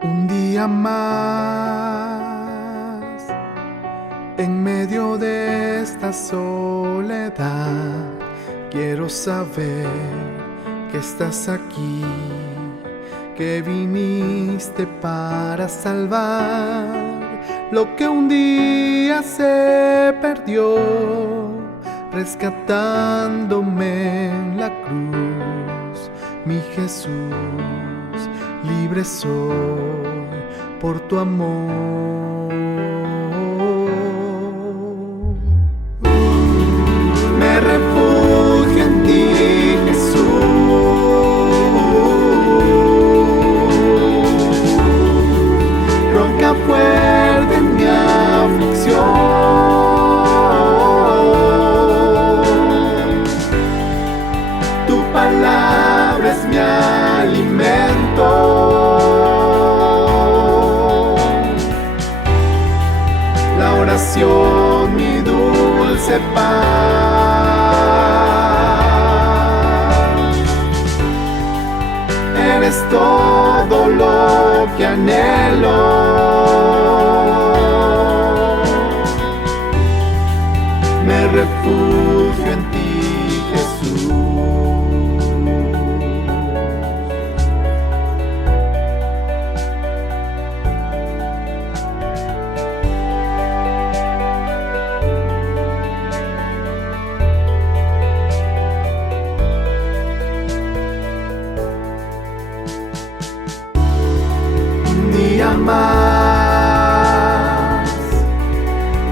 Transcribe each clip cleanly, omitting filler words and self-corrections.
Un día más, en medio de esta soledad, quiero saber que estás aquí, que viniste para salvar lo que un día se perdió, rescatándome en la cruz, mi Jesús. Libre soy por tu amor. Me refugio en ti, Jesús. Roca fuerte en mi aflicción. Tu palabra es mi alimento. La oración, mi dulce paz. Eres todo lo que anhelo. Me refugio en ti, Jesús. Más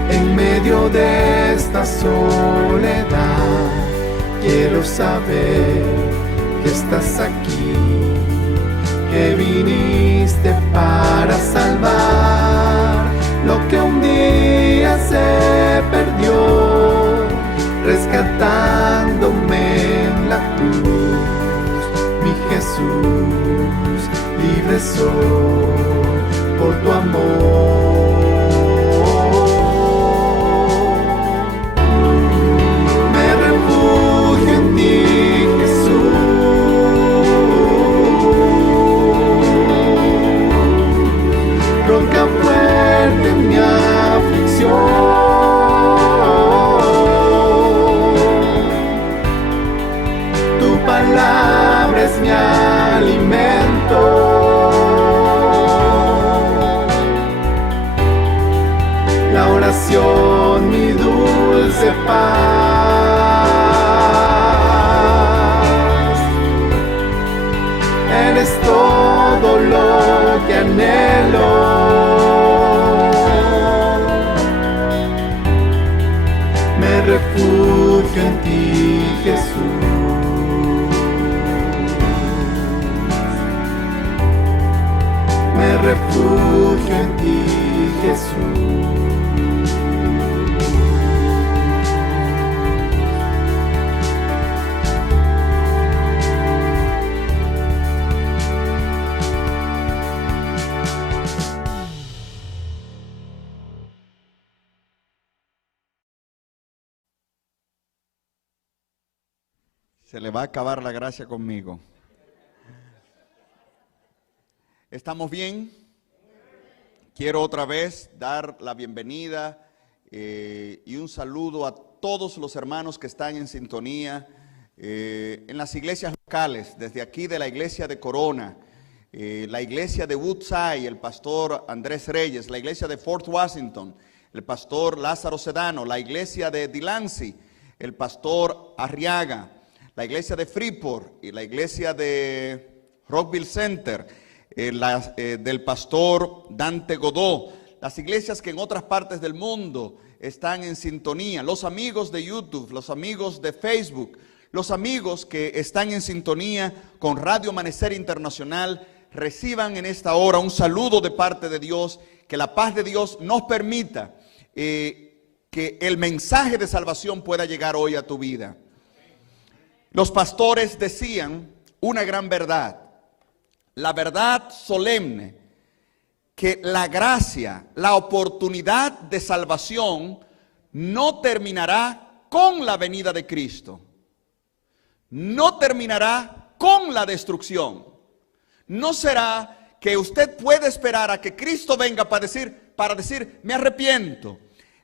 en medio de esta soledad, quiero saber que estás aquí, que viniste para salvar lo que un día se perdió, rescatándome en la cruz, mi Jesús. Libre soy por tu amor. Me refugio en ti, Jesús. Roca fuerte en mi aflicción. Tu palabra es mi alimento. La oración, mi dulce paz. Eres todo lo que anhelo. Me refugio en ti, Jesús. Me refugio en ti, Jesús. Se le va a acabar la gracia conmigo. ¿Estamos bien? Quiero otra vez dar la bienvenida y un saludo a todos los hermanos que están en sintonía en las iglesias locales, desde aquí de la iglesia de Corona, la iglesia de Woodside, el pastor Andrés Reyes, la iglesia de Fort Washington, el pastor Lázaro Sedano, la iglesia de Delancey, el pastor Arriaga, la iglesia de Freeport y la iglesia de Rockville Center, del pastor Dante Godó, las iglesias que en otras partes del mundo están en sintonía, los amigos de YouTube, los amigos de Facebook, los amigos que están en sintonía con Radio Amanecer Internacional, reciban en esta hora un saludo de parte de Dios, que la paz de Dios nos permita que el mensaje de salvación pueda llegar hoy a tu vida. Los pastores decían una gran verdad, la verdad solemne, que la gracia, la oportunidad de salvación no terminará con la venida de Cristo, no terminará con la destrucción. No será que usted puede esperar a que Cristo venga para decir, me arrepiento.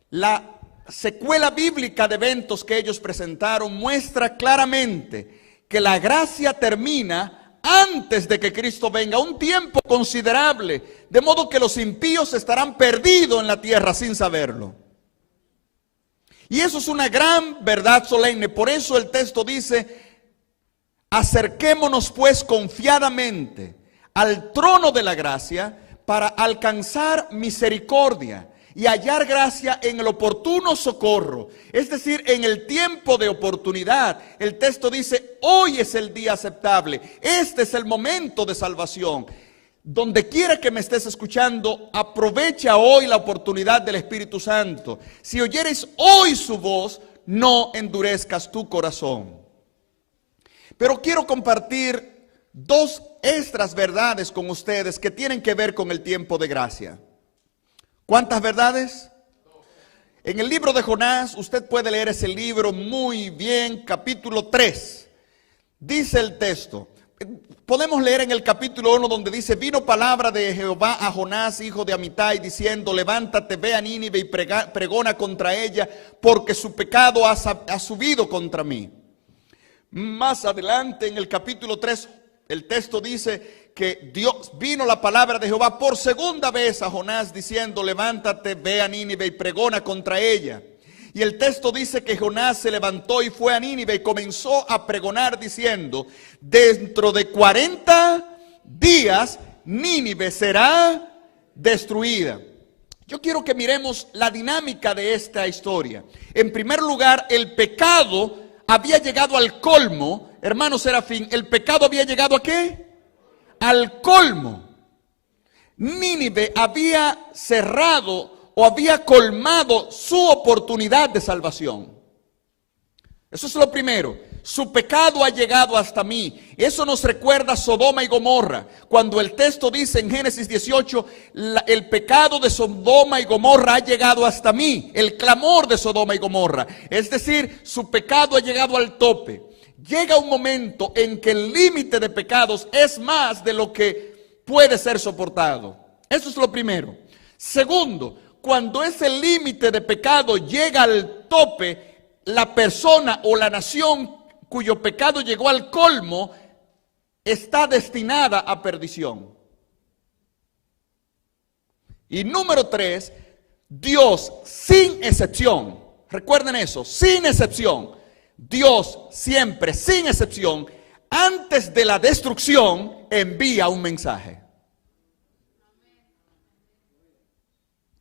La secuela bíblica de eventos que ellos presentaron muestra claramente que la gracia termina antes de que Cristo venga, un tiempo considerable, de modo que los impíos estarán perdidos en la tierra sin saberlo. Y eso es una gran verdad solemne. Por eso el texto dice, acerquémonos pues confiadamente al trono de la gracia para alcanzar misericordia y hallar gracia en el oportuno socorro, es decir, en el tiempo de oportunidad. El texto dice, hoy es el día aceptable, este es el momento de salvación. Donde quiera que me estés escuchando, aprovecha hoy la oportunidad del Espíritu Santo. Si oyeres hoy su voz, no endurezcas tu corazón. Pero quiero compartir dos extras verdades con ustedes que tienen que ver con el tiempo de gracia. ¿Cuántas verdades? En el libro de Jonás, usted puede leer ese libro muy bien, capítulo 3. Dice el texto, podemos leer en el capítulo 1 donde dice, vino palabra de Jehová a Jonás, hijo de Amitai, diciendo, levántate, ve a Nínive y pregona contra ella, porque su pecado ha subido contra mí. Más adelante en el capítulo 3, el texto dice que vino la palabra de Jehová por segunda vez a Jonás diciendo, levántate, ve a Nínive y pregona contra ella. Y el texto dice que Jonás se levantó y fue a Nínive y comenzó a pregonar diciendo, dentro de 40 días Nínive será destruida. Yo quiero que miremos la dinámica de esta historia. En primer lugar, el pecado había llegado al colmo. Hermano Serafín, ¿el pecado había llegado a qué? Al colmo. Nínive había cerrado o había colmado su oportunidad de salvación. Eso es lo primero. Su pecado ha llegado hasta mí. Eso nos recuerda a Sodoma y Gomorra. Cuando el texto dice en Génesis 18, el pecado de Sodoma y Gomorra ha llegado hasta mí. El clamor de Sodoma y Gomorra. Es decir, su pecado ha llegado al tope. Llega un momento en que el límite de pecados es más de lo que puede ser soportado. Eso es lo primero. Segundo, cuando ese límite de pecado llega al tope, la persona o la nación cuyo pecado llegó al colmo está destinada a perdición. Y número 3, Dios sin excepción, recuerden eso, sin excepción, Dios siempre, sin excepción, antes de la destrucción envía un mensaje.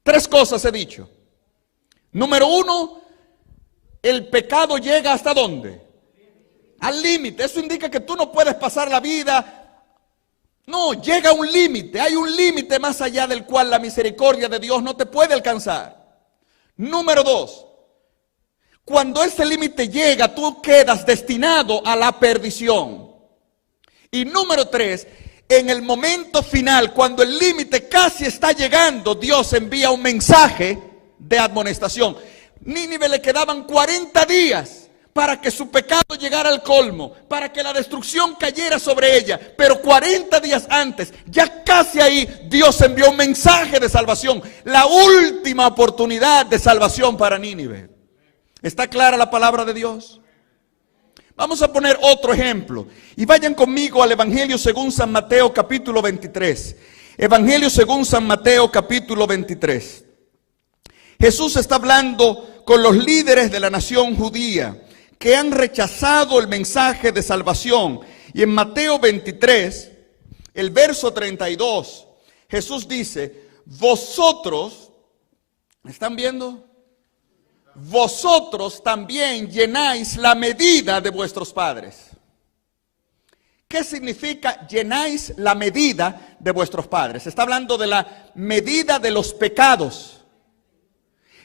3 cosas he dicho. Número 1, el pecado llega ¿hasta dónde? Al límite. Eso indica que tú no puedes pasar la vida. No, llega a un límite. Hay un límite más allá del cual la misericordia de Dios no te puede alcanzar. Número 2, cuando ese límite llega, tú quedas destinado a la perdición. Y número 3, en el momento final, cuando el límite casi está llegando, Dios envía un mensaje de amonestación. Nínive le quedaban 40 días para que su pecado llegara al colmo, para que la destrucción cayera sobre ella. Pero 40 días antes, ya casi ahí, Dios envió un mensaje de salvación. La última oportunidad de salvación para Nínive. ¿Está clara la palabra de Dios? Vamos a poner otro ejemplo. Y vayan conmigo al Evangelio según San Mateo capítulo 23. Evangelio según San Mateo capítulo 23. Jesús está hablando con los líderes de la nación judía que han rechazado el mensaje de salvación. Y en Mateo 23, el verso 32, Jesús dice, vosotros, ¿me están viendo? Vosotros también llenáis la medida de vuestros padres. ¿Qué significa llenáis la medida de vuestros padres? Está hablando de la medida de los pecados.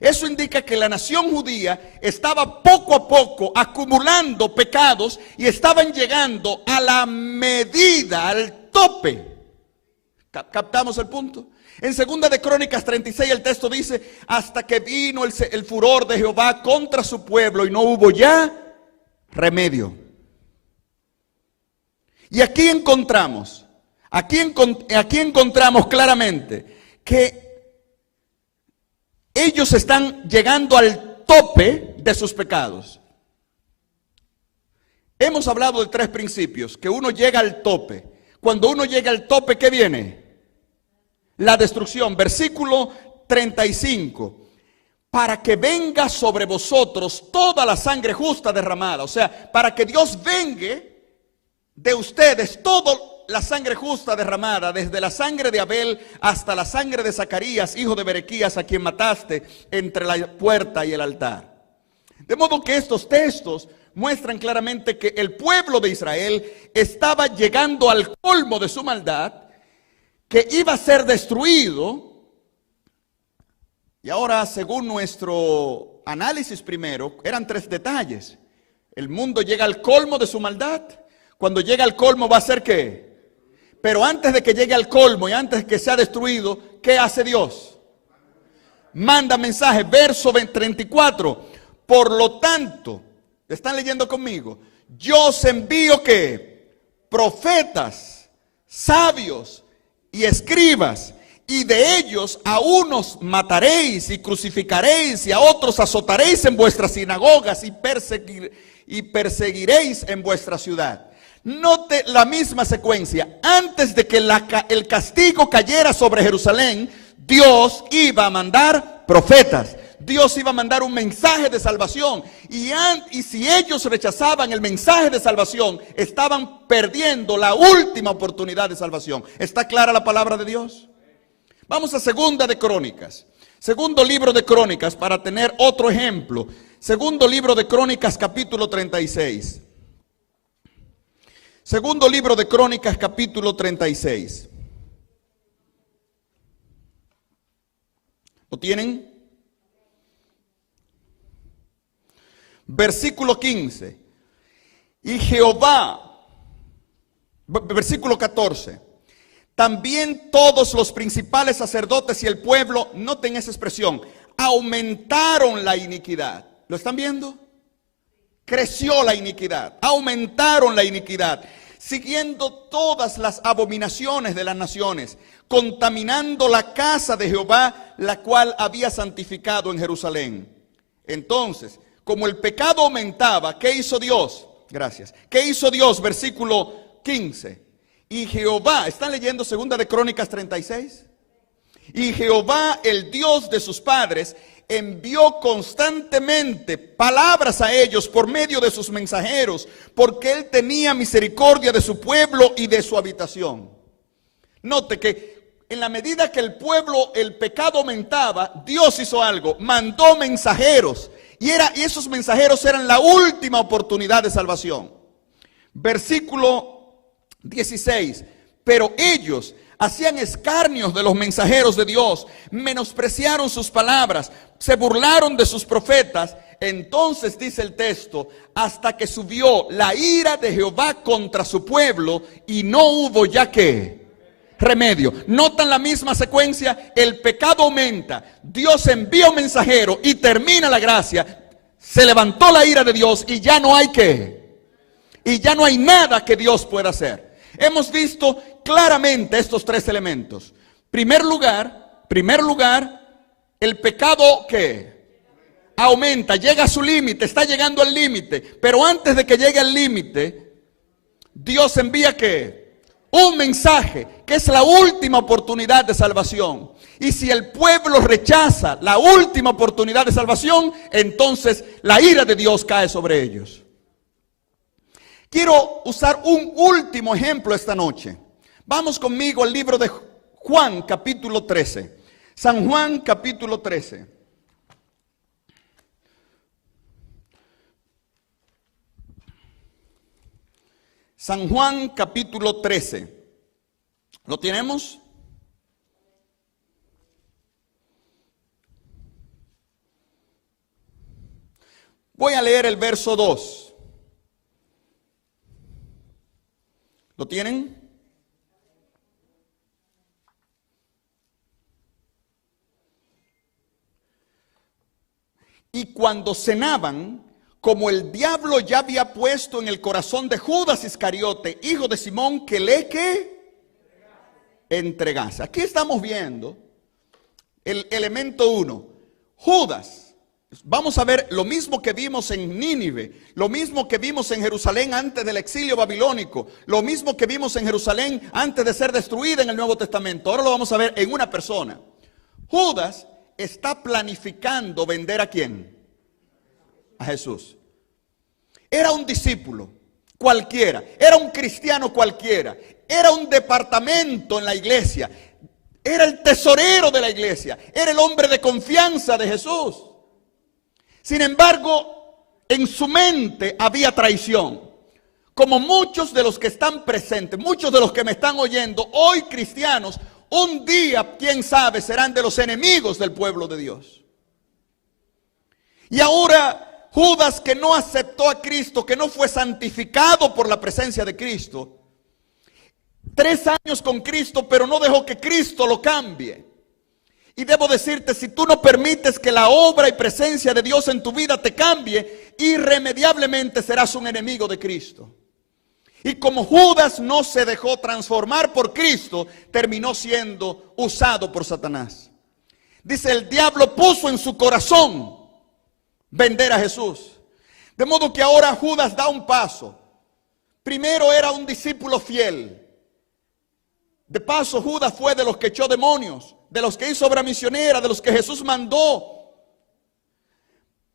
Eso indica que la nación judía estaba poco a poco acumulando pecados y estaban llegando a la medida, al tope. ¿Captamos el punto? En 2 de Crónicas 36 el texto dice, hasta que vino el furor de Jehová contra su pueblo y no hubo ya remedio. Y aquí encontramos Aquí encontramos claramente que ellos están llegando al tope de sus pecados. Hemos hablado de 3 principios, que uno llega al tope. Cuando uno llega al tope, ¿qué viene? La destrucción. Versículo 35. Para que venga sobre vosotros toda la sangre justa derramada. O sea, para que Dios vengue de ustedes toda la sangre justa derramada, desde la sangre de Abel hasta la sangre de Zacarías, hijo de Berequías, a quien mataste entre la puerta y el altar. De modo que estos textos muestran claramente que el pueblo de Israel estaba llegando al colmo de su maldad, que iba a ser destruido. Y ahora, según nuestro análisis primero, eran 3 detalles. El mundo llega al colmo de su maldad. Cuando llega al colmo, ¿va a ser qué? Pero antes de que llegue al colmo y antes de que sea destruido, ¿qué hace Dios? Manda mensaje. Verso 34. Por lo tanto, ¿están leyendo conmigo? Yo os envío ¿qué? Profetas, sabios y escribas. Y de ellos a unos mataréis y crucificaréis y a otros azotaréis en vuestras sinagogas y perseguiréis en vuestra ciudad. Note la misma secuencia. Antes de que el castigo cayera sobre Jerusalén, Dios iba a mandar profetas. Dios iba a mandar un mensaje de salvación. Y si ellos rechazaban el mensaje de salvación, estaban perdiendo la última oportunidad de salvación. ¿Está clara la palabra de Dios? Vamos a Segunda de Crónicas. Segundo libro de Crónicas, para tener otro ejemplo. Segundo libro de Crónicas, capítulo 36. Segundo libro de Crónicas, capítulo 36. ¿Lo tienen? Versículo 15. Y Jehová, versículo 14. También todos los principales sacerdotes y el pueblo, noten esa expresión, aumentaron la iniquidad. ¿Lo están viendo? Creció la iniquidad, aumentaron la iniquidad, siguiendo todas las abominaciones de las naciones, contaminando la casa de Jehová, la cual había santificado en Jerusalén. Entonces, como el pecado aumentaba, ¿qué hizo Dios? Gracias. ¿Qué hizo Dios? Versículo 15. Y Jehová, ¿están leyendo Segunda de Crónicas 36? Y Jehová, el Dios de sus padres, envió constantemente palabras a ellos por medio de sus mensajeros, porque él tenía misericordia de su pueblo y de su habitación. Note que en la medida que el pecado aumentaba, Dios hizo algo, mandó mensajeros, y esos mensajeros eran la última oportunidad de salvación. Versículo 16. Pero ellos hacían escarnios de los mensajeros de Dios, menospreciaron sus palabras, se burlaron de sus profetas. Entonces dice el texto, hasta que subió la ira de Jehová contra su pueblo y no hubo ya que remedio. ¿Notan la misma secuencia? El pecado aumenta, Dios envía un mensajero y termina la gracia. Se levantó la ira de Dios y ya no hay y ya no hay nada que Dios pueda hacer. Hemos visto claramente estos 3 elementos. Primer lugar, el pecado que aumenta, llega a su límite, está llegando al límite. Pero antes de que llegue al límite, Dios envía ¿qué? Un mensaje, que es la última oportunidad de salvación. Y si el pueblo rechaza la última oportunidad de salvación, entonces la ira de Dios cae sobre ellos. Quiero usar un último ejemplo esta noche. Vamos conmigo al libro de Juan, capítulo 13. San Juan, capítulo 13. San Juan, capítulo 13. ¿Lo tenemos? Voy a leer el verso 2. ¿Lo tienen? Y cuando cenaban, como el diablo ya había puesto en el corazón de Judas Iscariote, hijo de Simón, que entregase. Aquí estamos viendo el elemento 1. Judas. Vamos a ver lo mismo que vimos en Nínive, lo mismo que vimos en Jerusalén antes del exilio babilónico, lo mismo que vimos en Jerusalén antes de ser destruida en el Nuevo Testamento. Ahora lo vamos a ver en una persona. Judas está planificando vender ¿a quién? A Jesús. Era un discípulo cualquiera, era un cristiano cualquiera, era un departamento en la iglesia, era el tesorero de la iglesia, era el hombre de confianza de Jesús. Sin embargo, en su mente había traición. Como muchos de los que están presentes, muchos de los que me están oyendo, hoy cristianos, un día, quién sabe, serán de los enemigos del pueblo de Dios. Y ahora Judas, que no aceptó a Cristo, que no fue santificado por la presencia de Cristo, 3 años con Cristo, pero no dejó que Cristo lo cambie. Y debo decirte, si tú no permites que la obra y presencia de Dios en tu vida te cambie, irremediablemente serás un enemigo de Cristo. Y como Judas no se dejó transformar por Cristo, terminó siendo usado por Satanás. Dice, el diablo puso en su corazón vender a Jesús. De modo que ahora Judas da un paso. Primero era un discípulo fiel. De paso, Judas fue de los que echó demonios, de los que hizo obra misionera, de los que Jesús mandó.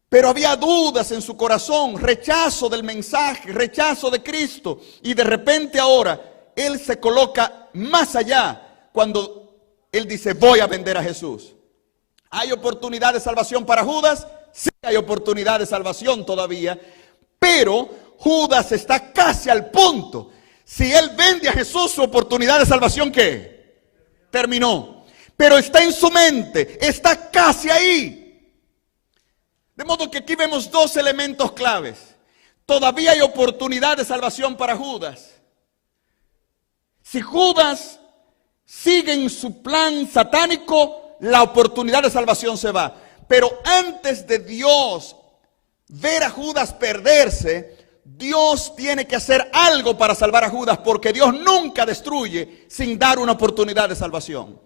Pero había dudas en su corazón, rechazo del mensaje, rechazo de Cristo. Y de repente ahora, él se coloca más allá cuando él dice, voy a vender a Jesús. ¿Hay oportunidad de salvación para Judas? Sí, hay oportunidad de salvación todavía. Pero Judas está casi al punto. Si él vende a Jesús, su oportunidad de salvación, ¿qué? Terminó. Pero está en su mente, está casi ahí. De modo que aquí vemos 2 elementos claves. Todavía hay oportunidad de salvación para Judas. Si Judas sigue en su plan satánico, la oportunidad de salvación se va. Pero antes de Dios ver a Judas perderse, Dios tiene que hacer algo para salvar a Judas, porque Dios nunca destruye sin dar una oportunidad de salvación.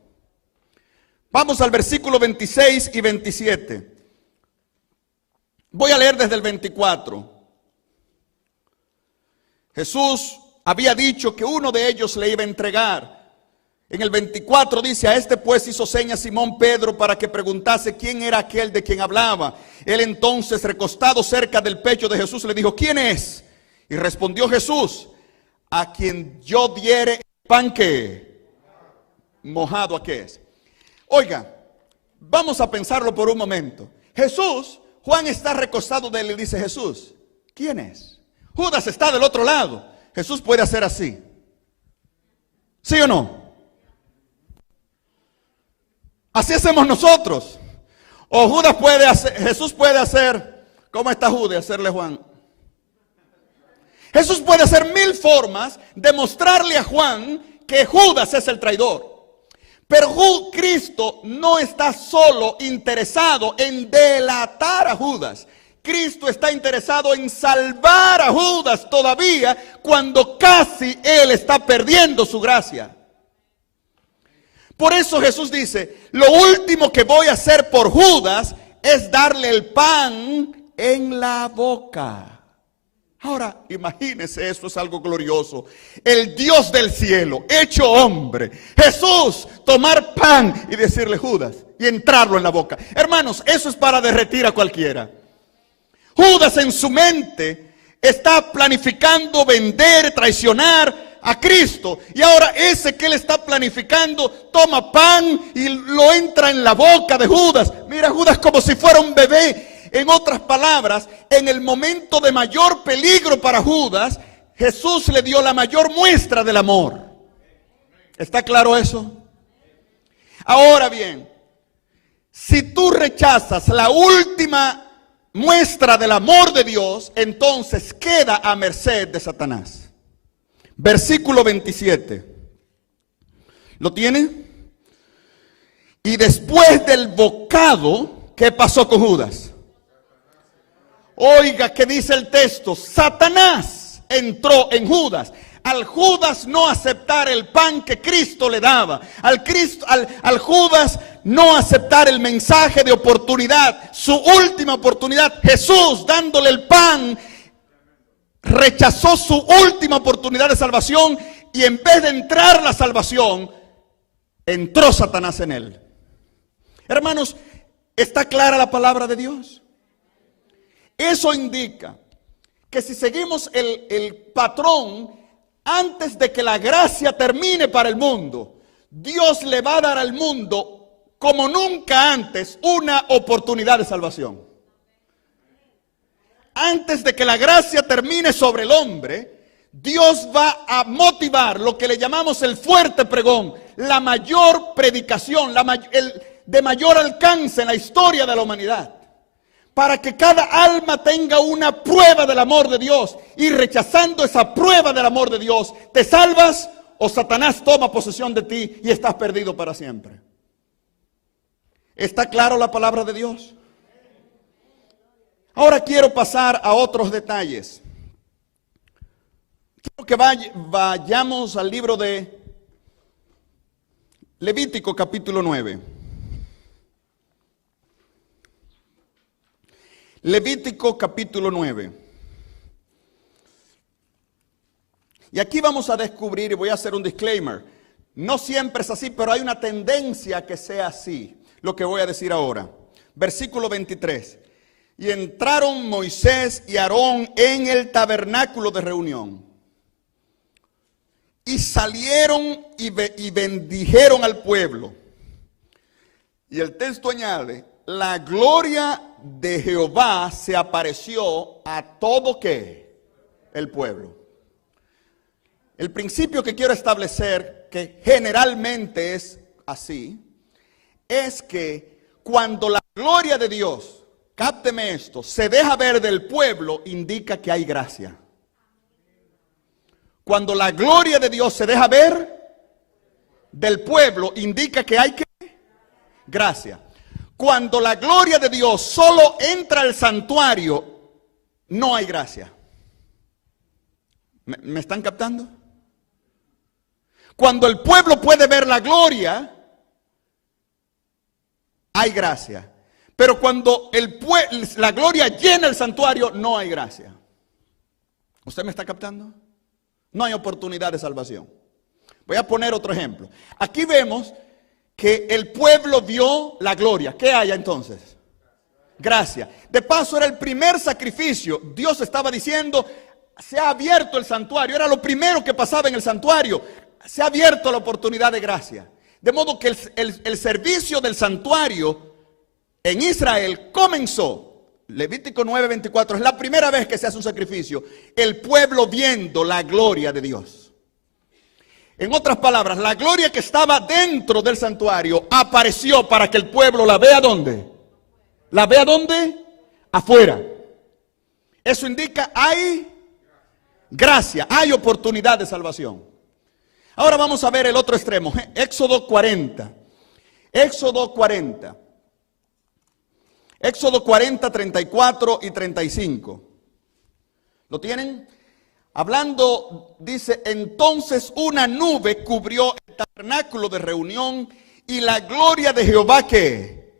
Vamos al versículo 26 y 27. Voy a leer desde el 24. Jesús había dicho que uno de ellos le iba a entregar. En el 24 dice, a este pues hizo señas Simón Pedro para que preguntase quién era aquel de quien hablaba. Él entonces, recostado cerca del pecho de Jesús, le dijo, ¿quién es? Y respondió Jesús, a quien yo diere el pan que mojado, ¿a qué es? Oiga, vamos a pensarlo por un momento. Jesús, Juan está recostado de él y dice, Jesús, ¿quién es? Judas está del otro lado. Jesús puede hacer así. ¿Sí o no? Así hacemos nosotros. O Judas puede hacer, Jesús puede hacer, ¿cómo está Judas? Hacerle Juan. Jesús puede hacer 1000 formas de mostrarle a Juan que Judas es el traidor. Pero Cristo no está solo interesado en delatar a Judas. Cristo está interesado en salvar a Judas todavía cuando casi él está perdiendo su gracia. Por eso Jesús dice, lo último que voy a hacer por Judas es darle el pan en la boca. Ahora, imagínese, esto es algo glorioso. El Dios del cielo, hecho hombre, Jesús, tomar pan y decirle Judas y entrarlo en la boca. Hermanos, eso es para derretir a cualquiera. Judas en su mente está planificando vender, traicionar a Cristo, y ahora ese que él está planificando toma pan y lo entra en la boca de Judas. Mira, Judas como si fuera un bebé. En otras palabras, en el momento de mayor peligro para Judas, Jesús le dio la mayor muestra del amor. ¿Está claro eso? Ahora bien, si tú rechazas la última muestra del amor de Dios, entonces queda a merced de Satanás. Versículo 27. ¿Lo tiene? Y después del bocado, ¿qué pasó con Judas? Oiga, ¿qué dice el texto? Satanás entró en Judas. al Judas no aceptar el pan que Cristo le daba, al Judas no aceptar el mensaje de oportunidad, su última oportunidad, Jesús dándole el pan, rechazó su última oportunidad de salvación y en vez de entrar la salvación, entró Satanás en él. Hermanos, ¿está clara la palabra de Dios? Eso indica que si seguimos el patrón, antes de que la gracia termine para el mundo, Dios le va a dar al mundo, como nunca antes, una oportunidad de salvación. Antes de que la gracia termine sobre el hombre, Dios va a motivar lo que le llamamos el fuerte pregón, la mayor predicación, de mayor alcance en la historia de la humanidad, para que cada alma tenga una prueba del amor de Dios, y rechazando esa prueba del amor de Dios, te salvas o Satanás toma posesión de ti y estás perdido para siempre. ¿Está claro la palabra de Dios? Ahora quiero pasar a otros detalles. Quiero que vayamos al libro de Levítico capítulo 9. Levítico capítulo 9. Y aquí vamos a descubrir, y voy a hacer un disclaimer, no siempre es así, pero hay una tendencia a que sea así, lo que voy a decir ahora. Versículo 23. Y entraron Moisés y Aarón en el tabernáculo de reunión. Y salieron y bendijeron al pueblo. Y el texto añade, la gloria de Jehová se apareció a todo ¿qué? El pueblo. El principio que quiero establecer, que generalmente es así, es que cuando la gloria de Dios, cápteme esto, se deja ver del pueblo, indica que hay gracia. Cuando la gloria de Dios se deja ver del pueblo, indica que hay ¿qué? Gracia. Cuando la gloria de Dios solo entra al santuario, no hay gracia. ¿Me están captando? Cuando el pueblo puede ver la gloria, hay gracia. Pero cuando la gloria llena el santuario, no hay gracia. ¿Usted me está captando? No hay oportunidad de salvación. Voy a poner otro ejemplo. Aquí vemos que el pueblo vio la gloria. ¿Qué hay entonces? Gracia. De paso, era el primer sacrificio. Dios estaba diciendo, se ha abierto el santuario. Era lo primero que pasaba en el santuario. Se ha abierto la oportunidad de gracia. De modo que el servicio del santuario en Israel comenzó. Levítico 9:24 es la primera vez que se hace un sacrificio. El pueblo viendo la gloria de Dios. En otras palabras, la gloria que estaba dentro del santuario apareció para que el pueblo la vea ¿dónde? ¿La vea dónde? Afuera. Eso indica hay gracia, hay oportunidad de salvación. Ahora vamos a ver el otro extremo. Éxodo 40. Éxodo 40. Éxodo 40, 34 y 35. ¿Lo tienen? Hablando, dice, entonces una nube cubrió el tabernáculo de reunión y la gloria de Jehová que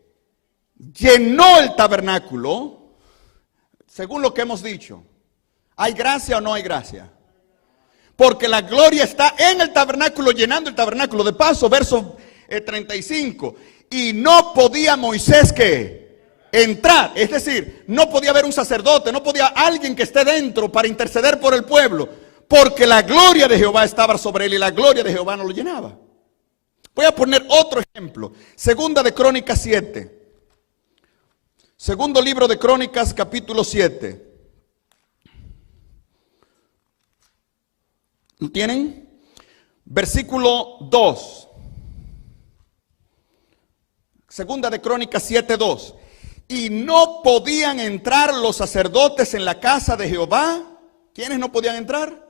llenó el tabernáculo. Según lo que hemos dicho, ¿hay gracia o no hay gracia? Porque la gloria está en el tabernáculo, llenando el tabernáculo. De paso, verso 35. Y no podía Moisés que entrar, es decir, no podía haber un sacerdote, no podía alguien que esté dentro para interceder por el pueblo, porque la gloria de Jehová estaba sobre él y la gloria de Jehová no lo llenaba. Voy a poner otro ejemplo. Segunda de Crónicas 7. Segundo libro de Crónicas, capítulo 7. ¿Lo tienen? Versículo 2. Segunda de Crónicas 7:2. Y no podían entrar los sacerdotes en la casa de Jehová. ¿Quiénes no podían entrar?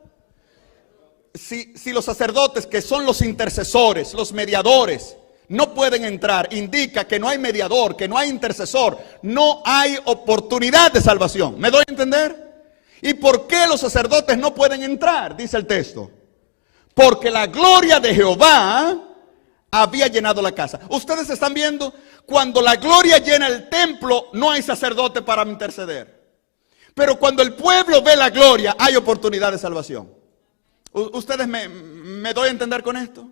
Si los sacerdotes, que son los intercesores, los mediadores, no pueden entrar, indica que no hay mediador, que no hay intercesor, no hay oportunidad de salvación. ¿Me doy a entender? ¿Y por qué los sacerdotes no pueden entrar? Dice el texto. porque la gloria de Jehová había llenado la casa. Ustedes están viendo, cuando la gloria llena el templo, no hay sacerdote para interceder. Pero cuando el pueblo ve la gloria, hay oportunidad de salvación. ¿Ustedes me doy a entender con esto?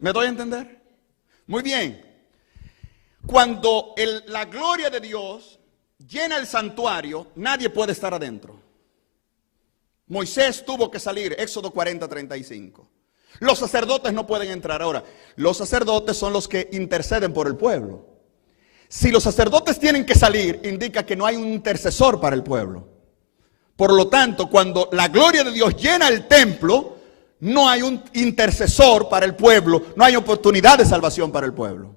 ¿Me doy a entender? Muy bien. Cuando la gloria de Dios llena el santuario, nadie puede estar adentro. Moisés tuvo que salir, Éxodo 40:35. Los sacerdotes no pueden entrar. Ahora, los sacerdotes son los que interceden por el pueblo. Si los sacerdotes tienen que salir, indica que no hay un intercesor para el pueblo. Por lo tanto, cuando la gloria de Dios llena el templo, no hay un intercesor para el pueblo, no hay oportunidad de salvación para el pueblo.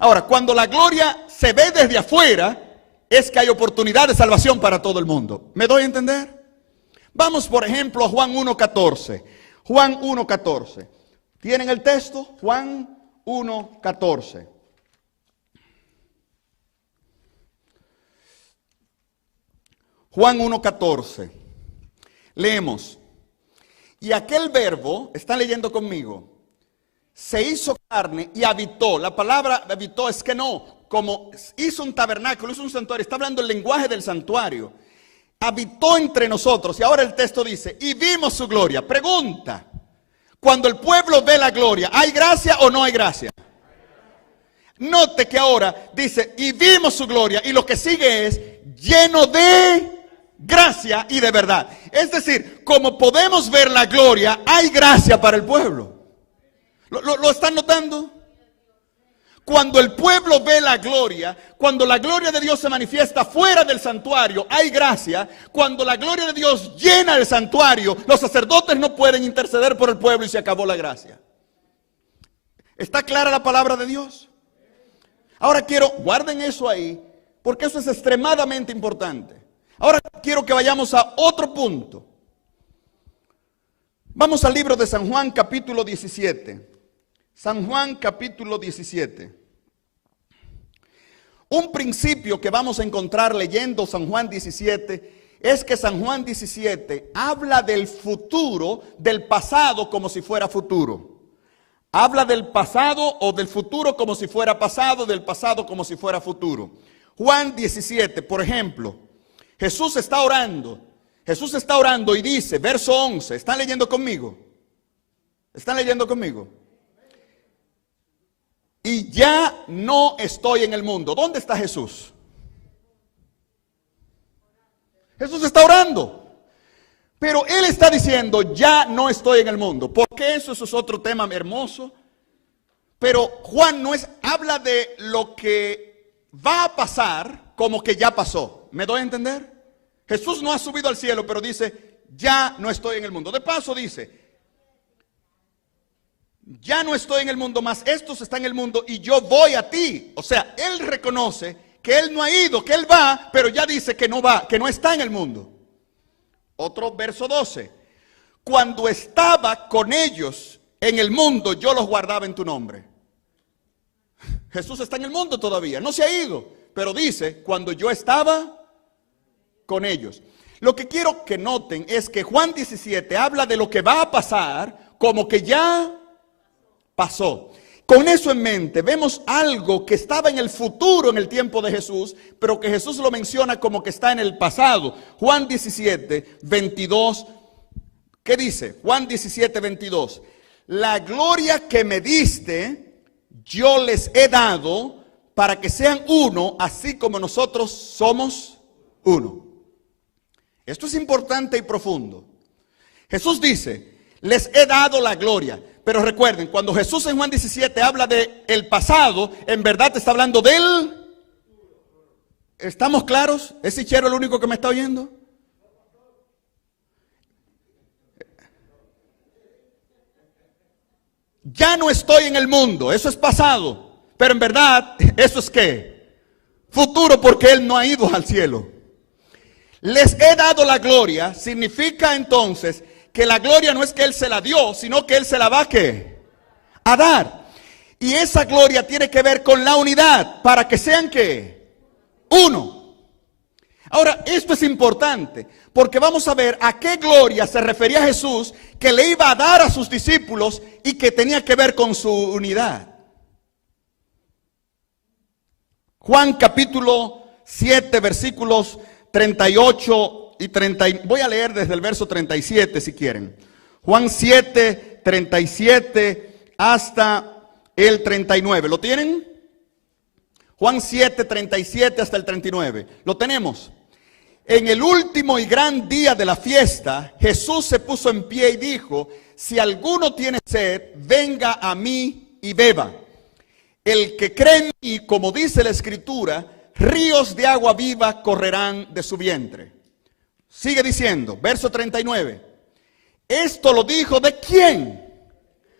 Ahora, cuando la gloria se ve desde afuera, es que hay oportunidad de salvación para todo el mundo. ¿Me doy a entender? Vamos, por ejemplo, a Juan 1:14. Juan 1:14. ¿Tienen el texto? Juan 1:14. Juan 1:14. Leemos. Y aquel verbo, ¿están leyendo conmigo? Se hizo carne y habitó. La palabra habitó es que no, como hizo un tabernáculo, hizo un santuario. Está hablando el lenguaje del santuario. Habitó entre nosotros. Y ahora el texto dice, y vimos su gloria. Pregunta, cuando el pueblo ve la gloria, ¿hay gracia o no hay gracia? Note que ahora dice, y vimos su gloria. Y lo que sigue es, lleno de gracia y de verdad. Es decir, como podemos ver la gloria, hay gracia para el pueblo. ¿Lo están notando? Cuando el pueblo ve la gloria, cuando la gloria de Dios se manifiesta fuera del santuario, hay gracia. Cuando la gloria de Dios llena el santuario, los sacerdotes no pueden interceder por el pueblo y se acabó la gracia. ¿Está clara la palabra de Dios? Ahora guarden eso ahí, porque eso es extremadamente importante. Ahora quiero que vayamos a otro punto. Vamos al libro de San Juan capítulo 17. San Juan capítulo 17. Un principio que vamos a encontrar leyendo San Juan 17 es que San Juan 17 habla del futuro, del pasado como si fuera futuro. Habla del pasado o del futuro como si fuera pasado, del pasado como si fuera futuro. Juan 17, por ejemplo, Jesús está orando y dice, verso 11, ¿están leyendo conmigo? ¿Están leyendo conmigo? Y ya no estoy en el mundo. ¿Dónde está Jesús? Jesús está orando. Pero Él está diciendo, ya no estoy en el mundo. Porque eso es otro tema hermoso. Pero Juan habla de lo que va a pasar como que ya pasó. ¿Me doy a entender? Jesús no ha subido al cielo, pero dice, ya no estoy en el mundo. De paso dice, ya no estoy en el mundo, más estos están en el mundo y yo voy a ti. O sea, Él reconoce que Él no ha ido, que Él va, pero ya dice que no va, que no está en el mundo. Otro verso 12. Cuando estaba con ellos en el mundo, yo los guardaba en tu nombre. Jesús está en el mundo todavía, no se ha ido, pero dice, cuando yo estaba con ellos. Lo que quiero que noten es que Juan 17 habla de lo que va a pasar como que ya pasó. Con eso en mente, vemos algo que estaba en el futuro en el tiempo de Jesús, pero que Jesús lo menciona como que está en el pasado. Juan 17, 22, ¿qué dice? Juan 17, 22. La gloria que me diste, yo les he dado para que sean uno, así como nosotros somos uno. Esto es importante y profundo. Jesús dice, les he dado la gloria. Pero recuerden, cuando Jesús en Juan 17 habla de el pasado, en verdad está hablando del... ¿Estamos claros? ¿Es Sichero el único que me está oyendo? Ya no estoy en el mundo, eso es pasado. Pero en verdad, ¿eso es qué? Futuro, porque Él no ha ido al cielo. Les he dado la gloria, significa entonces que la gloria no es que Él se la dio, sino que Él se la va a dar. Y esa gloria tiene que ver con la unidad, para que sean ¿qué? Uno. Ahora, esto es importante, porque vamos a ver a qué gloria se refería Jesús que le iba a dar a sus discípulos y que tenía que ver con su unidad. Juan capítulo 7, versículos 38 y 30. Voy a leer desde el verso 37 si quieren. Juan 7, 37 hasta el 39. ¿Lo tienen? Juan 7, 37 hasta el 39. ¿Lo tenemos? En el último y gran día de la fiesta, Jesús se puso en pie y dijo: si alguno tiene sed, venga a mí y beba. El que cree en mí, como dice la Escritura, ríos de agua viva correrán de su vientre. Sigue diciendo, verso 39. Esto lo dijo ¿de quién?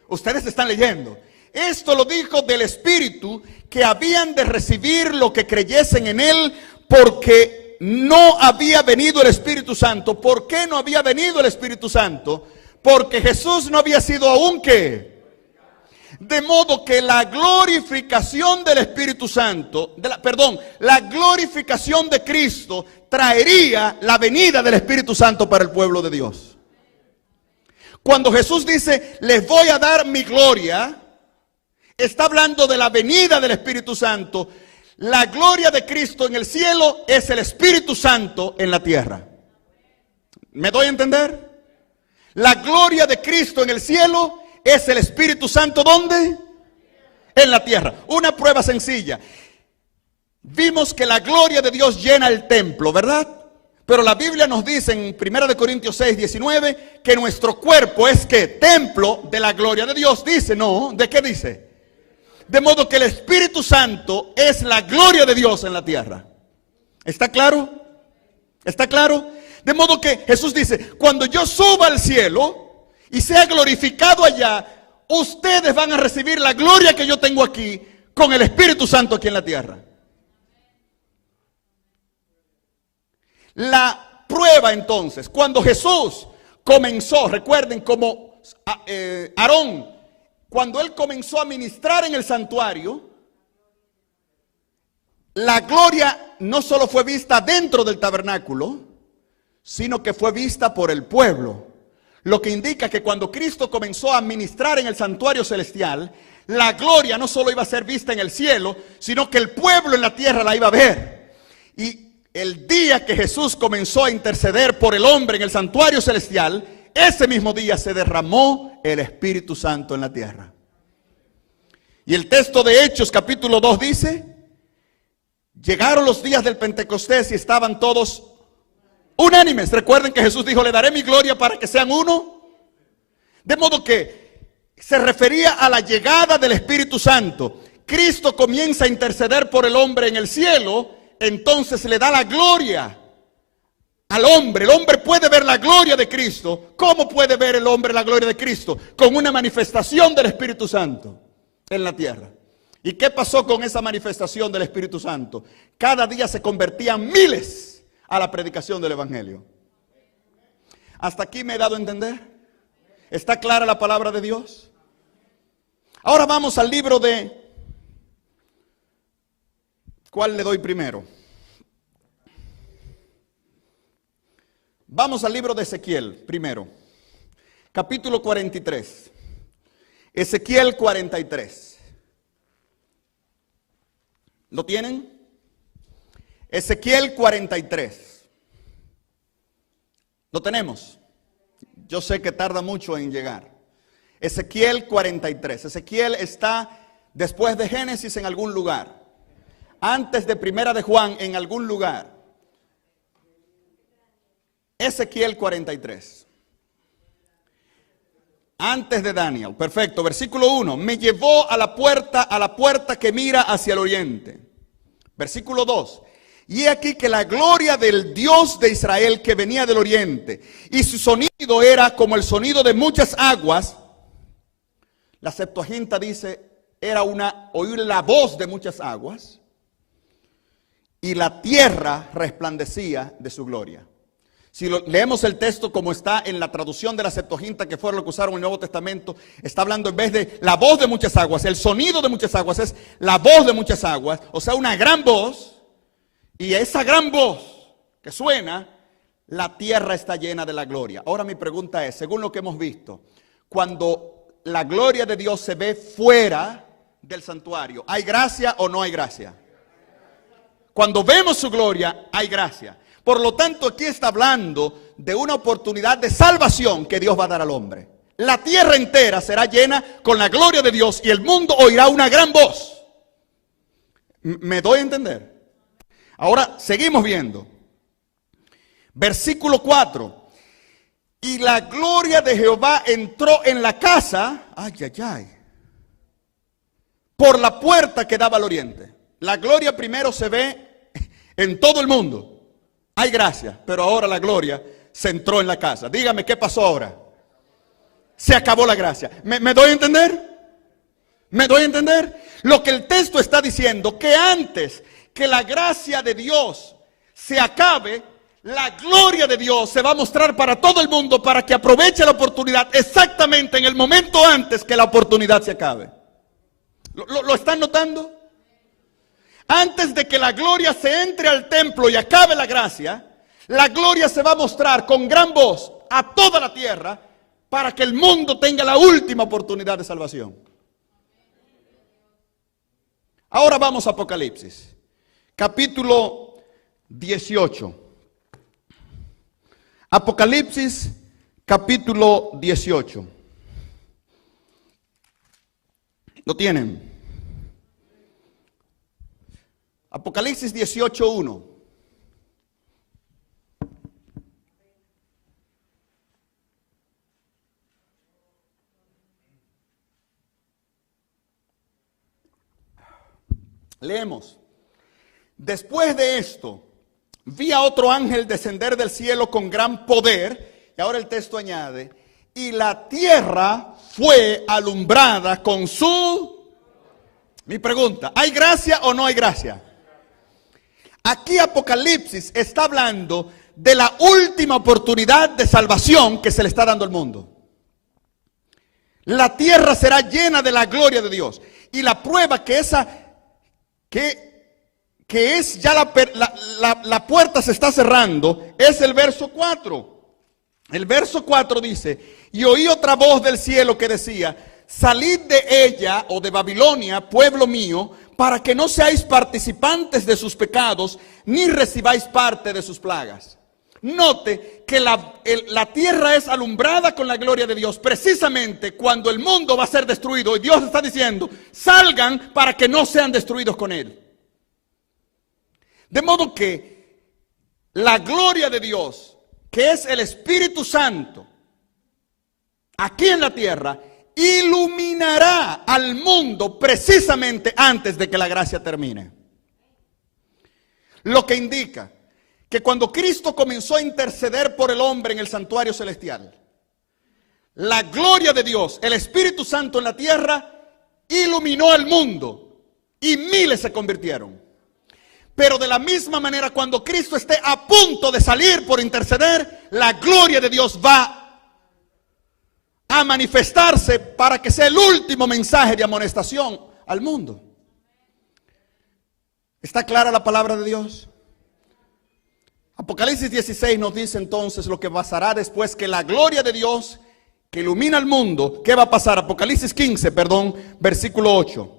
Ustedes están leyendo. Esto lo dijo del Espíritu, que habían de recibir lo que creyesen en él, porque no había venido el Espíritu Santo. ¿Por qué no había venido el Espíritu Santo? Porque Jesús no había sido aún ¿qué? De modo que la glorificación del Espíritu Santo, la glorificación de Cristo traería la venida del Espíritu Santo para el pueblo de Dios. Cuando Jesús dice, les voy a dar mi gloria, está hablando de la venida del Espíritu Santo. La gloria de Cristo en el cielo es el Espíritu Santo en la tierra. ¿Me doy a entender? La gloria de Cristo en el cielo es el Espíritu Santo, ¿dónde? En la tierra. Una prueba sencilla. Vimos que la gloria de Dios llena el templo, ¿verdad? Pero la Biblia nos dice en 1 Corintios 6, 19 que nuestro cuerpo es ¿qué? Templo de la gloria de Dios. Dice, ¿no? ¿De qué dice? De modo que el Espíritu Santo es la gloria de Dios en la tierra. ¿Está claro? ¿Está claro? De modo que Jesús dice, cuando yo suba al cielo y sea glorificado allá, ustedes van a recibir la gloria que yo tengo aquí con el Espíritu Santo aquí en la tierra. La prueba entonces, cuando Jesús comenzó, recuerden como Aarón, cuando él comenzó a ministrar en el santuario, la gloria no solo fue vista dentro del tabernáculo, sino que fue vista por el pueblo. Lo que indica que cuando Cristo comenzó a ministrar en el santuario celestial, la gloria no solo iba a ser vista en el cielo, sino que el pueblo en la tierra la iba a ver. Y el día que Jesús comenzó a interceder por el hombre en el santuario celestial, ese mismo día se derramó el Espíritu Santo en la tierra. Y el texto de Hechos capítulo 2 dice, llegaron los días del Pentecostés y estaban todos unánimes. Recuerden que Jesús dijo, le daré mi gloria para que sean uno. De modo que se refería a la llegada del Espíritu Santo. Cristo comienza a interceder por el hombre en el cielo, entonces le da la gloria al hombre. El hombre puede ver la gloria de Cristo. ¿Cómo puede ver el hombre la gloria de Cristo? Con una manifestación del Espíritu Santo en la tierra. ¿Y qué pasó con esa manifestación del Espíritu Santo? Cada día se convertían miles a la predicación del Evangelio. ¿Hasta aquí me he dado a entender? ¿Está clara la palabra de Dios? Ahora vamos al libro de... ¿Cuál le doy primero? Vamos al libro de Ezequiel primero. Capítulo 43. Ezequiel 43. ¿Lo tienen? Ezequiel 43. ¿Lo tenemos? Yo sé que tarda mucho en llegar. Ezequiel 43. Ezequiel está después de Génesis en algún lugar. Antes de Primera de Juan en algún lugar. Ezequiel 43. Antes de Daniel. Perfecto. Versículo 1. Me llevó a la puerta que mira hacia el oriente. Versículo 2. Y he aquí que la gloria del Dios de Israel que venía del oriente, y su sonido era como el sonido de muchas aguas. La Septuaginta dice, era oír la voz de muchas aguas. Y la tierra resplandecía de su gloria. Si leemos el texto como está en la traducción de la Septuaginta, que fue lo que usaron en el Nuevo Testamento, está hablando en vez de la voz de muchas aguas, el sonido de muchas aguas es la voz de muchas aguas, o sea, una gran voz. Y esa gran voz que suena, la tierra está llena de la gloria. Ahora mi pregunta es, según lo que hemos visto, cuando la gloria de Dios se ve fuera del santuario, ¿hay gracia o no hay gracia? Cuando vemos su gloria, hay gracia. Por lo tanto, aquí está hablando de una oportunidad de salvación que Dios va a dar al hombre. La tierra entera será llena con la gloria de Dios y el mundo oirá una gran voz. ¿Me doy a entender? Ahora, seguimos viendo. Versículo 4. Y la gloria de Jehová entró en la casa, por la puerta que daba al oriente. La gloria primero se ve en todo el mundo. Hay gracia, pero ahora la gloria se entró en la casa. Dígame, ¿qué pasó ahora? Se acabó la gracia. ¿Me doy a entender? ¿Me doy a entender? Lo que el texto está diciendo, que antes que la gracia de Dios se acabe, la gloria de Dios se va a mostrar para todo el mundo para que aproveche la oportunidad exactamente en el momento antes que la oportunidad se acabe. ¿Lo están notando? Antes de que la gloria se entre al templo y acabe la gracia, la gloria se va a mostrar con gran voz a toda la tierra para que el mundo tenga la última oportunidad de salvación. Ahora vamos a Apocalipsis, capítulo 18. Apocalipsis, capítulo 18. ¿Lo tienen? Apocalipsis 18:1. Leemos. Después de esto, vi a otro ángel descender del cielo con gran poder. Y ahora el texto añade, y la tierra fue alumbrada con su... Mi pregunta, ¿hay gracia o no hay gracia? Aquí Apocalipsis está hablando de la última oportunidad de salvación que se le está dando al mundo. La tierra será llena de la gloria de Dios. Y la prueba que es ya la puerta se está cerrando es el verso 4. El verso 4 dice, y oí otra voz del cielo que decía, salid de ella o de Babilonia, pueblo mío, para que no seáis participantes de sus pecados, ni recibáis parte de sus plagas. Note que la tierra es alumbrada con la gloria de Dios, precisamente cuando el mundo va a ser destruido. Y Dios está diciendo, salgan para que no sean destruidos con él. De modo que la gloria de Dios, que es el Espíritu Santo, aquí en la tierra, iluminará al mundo precisamente antes de que la gracia termine. Lo que indica que cuando Cristo comenzó a interceder por el hombre en el santuario celestial, la gloria de Dios, el Espíritu Santo en la tierra, iluminó al mundo y miles se convirtieron. Pero de la misma manera, cuando Cristo esté a punto de salir por interceder, la gloria de Dios va a manifestarse para que sea el último mensaje de amonestación al mundo. ¿Está clara la palabra de Dios? Apocalipsis 16 nos dice entonces lo que pasará después que la gloria de Dios que ilumina al mundo, ¿qué va a pasar? Apocalipsis 15, versículo 8.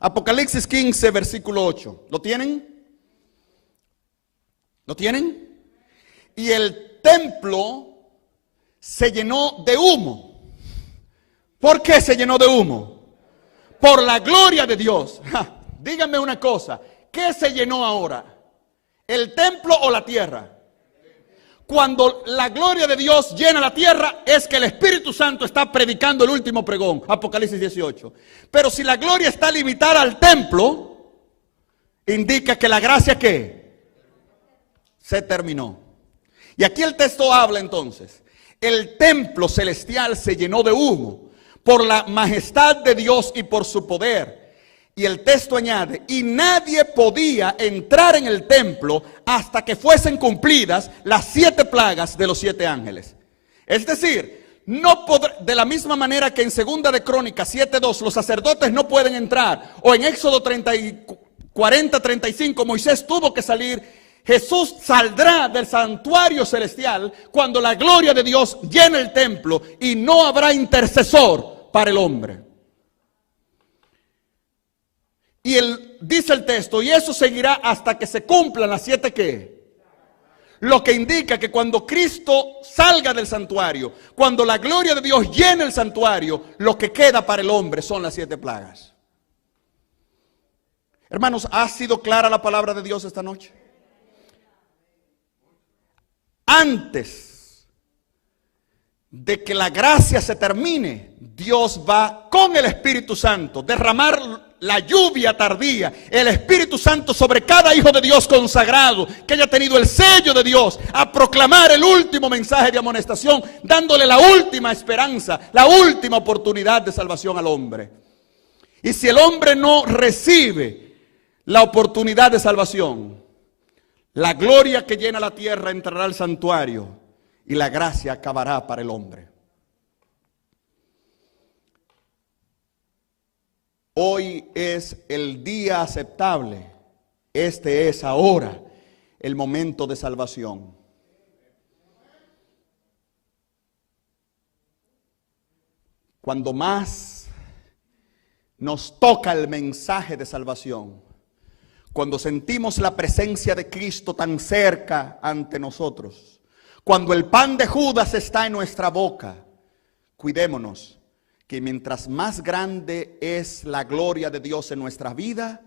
Apocalipsis 15, versículo 8. ¿Lo tienen? ¿Lo tienen? Y el templo se llenó de humo. ¿Por qué se llenó de humo? Por la gloria de Dios. Díganme una cosa, ¿qué se llenó ahora? ¿El templo o la tierra? Cuando la gloria de Dios llena la tierra, es que el Espíritu Santo está predicando el último pregón, Apocalipsis 18. Pero si la gloria está limitada al templo, indica que la gracia, ¿qué? Se terminó. Y aquí el texto habla entonces, el templo celestial se llenó de humo por la majestad de Dios y por su poder. Y el texto añade, y nadie podía entrar en el templo hasta que fuesen cumplidas las 7 plagas de los 7 ángeles. Es decir, de la misma manera que en 2 de Crónicas 7:2 los sacerdotes no pueden entrar, o en Éxodo 40:35 Moisés tuvo que salir Jesús saldrá del santuario celestial cuando la gloria de Dios llene el templo y no habrá intercesor para el hombre. Y dice el texto, y eso seguirá hasta que se cumplan las 7 ¿qué? Lo que indica que cuando Cristo salga del santuario, cuando la gloria de Dios llene el santuario, lo que queda para el hombre son las 7 plagas. Hermanos, ¿ha sido clara la palabra de Dios esta noche? Antes de que la gracia se termine, Dios va con el Espíritu Santo derramar la lluvia tardía, el Espíritu Santo sobre cada hijo de Dios consagrado, que haya tenido el sello de Dios, a proclamar el último mensaje de amonestación, dándole la última esperanza, la última oportunidad de salvación al hombre. Y si el hombre no recibe la oportunidad de salvación, la gloria que llena la tierra entrará al santuario y la gracia acabará para el hombre. Hoy es el día aceptable. Este es ahora el momento de salvación. Cuando más nos toca el mensaje de salvación, cuando sentimos la presencia de Cristo tan cerca ante nosotros, cuando el pan de Judas está en nuestra boca, cuidémonos que mientras más grande es la gloria de Dios en nuestra vida,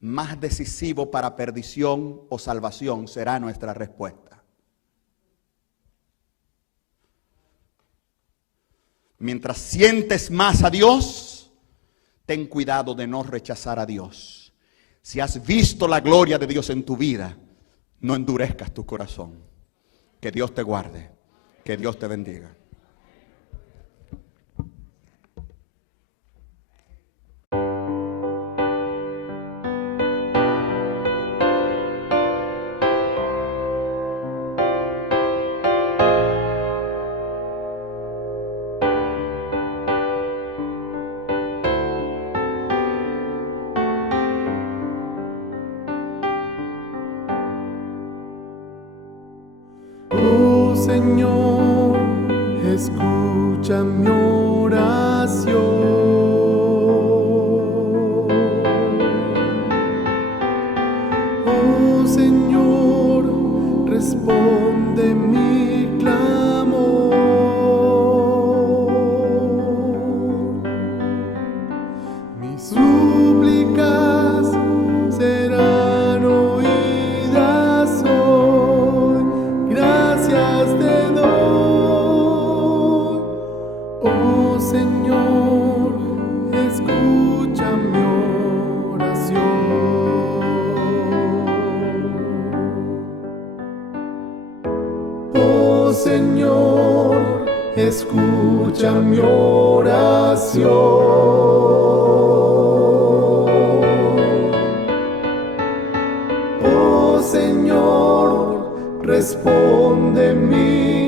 más decisivo para perdición o salvación será nuestra respuesta. Mientras sientes más a Dios, ten cuidado de no rechazar a Dios. Si has visto la gloria de Dios en tu vida, no endurezcas tu corazón. Que Dios te guarde, que Dios te bendiga. Oh Señor, escucha mi oración. Oh Señor, responde mi clamor. Mis súplicas serán oídas hoy. Gracias te doy, oh Señor, escucha mi oración. Oh Señor, escucha mi oración. Oh Señor, responde mi